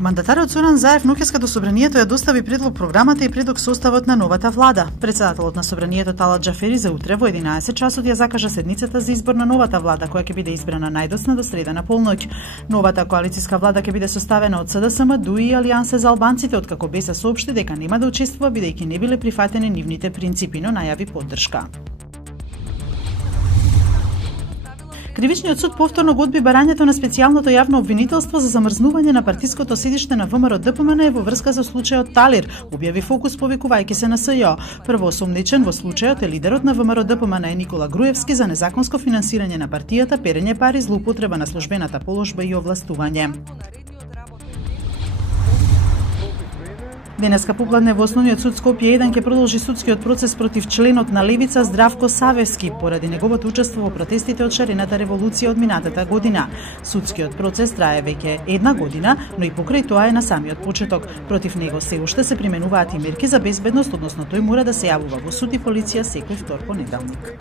Мандатарот Зоран Заев ноќеска до Собранието ја достави предлог програмата и предлог составот на новата влада. Претседателот на Собранието Талат Џафери за утре во 11 часот ја закажа седницата за избор на новата влада, која ќе биде избрана најдоцна до среда на полноќ. Новата коалициска влада ќе биде составена од СДСМ, ДУИ и Алијанса за албанците, откако БЕСА соопшти дека нема да учествува бидејќи не биле прифатени нивните принципи, но најави поддршка. Кривичниот суд повторно го одби барањето на специјалното јавно обвинителство за замрзнување на партиското седиште на ВМРО-ДПМН во врска со случајот Талир, објави Фокус повикувајќи се на СЈО. Првоосомничен во случајот е лидерот на ВМРО-ДПМН Никола Груевски за незаконско финансирање на партијата, перење пари, злоупотреба на службената положба и овластување. Денеска попладне во Основниот суд Скопје 1 ќе продолжи судскиот процес против членот на Левица Здравко Савевски поради неговото учество во протестите од шарената револуција од минатата година. Судскиот процес трае веќе една година, но и покрај тоа е на самиот почеток. Против него се уште се применуваат и мерки за безбедност, односно тој мора да се јавува во суд и полиција секој втор понеделник.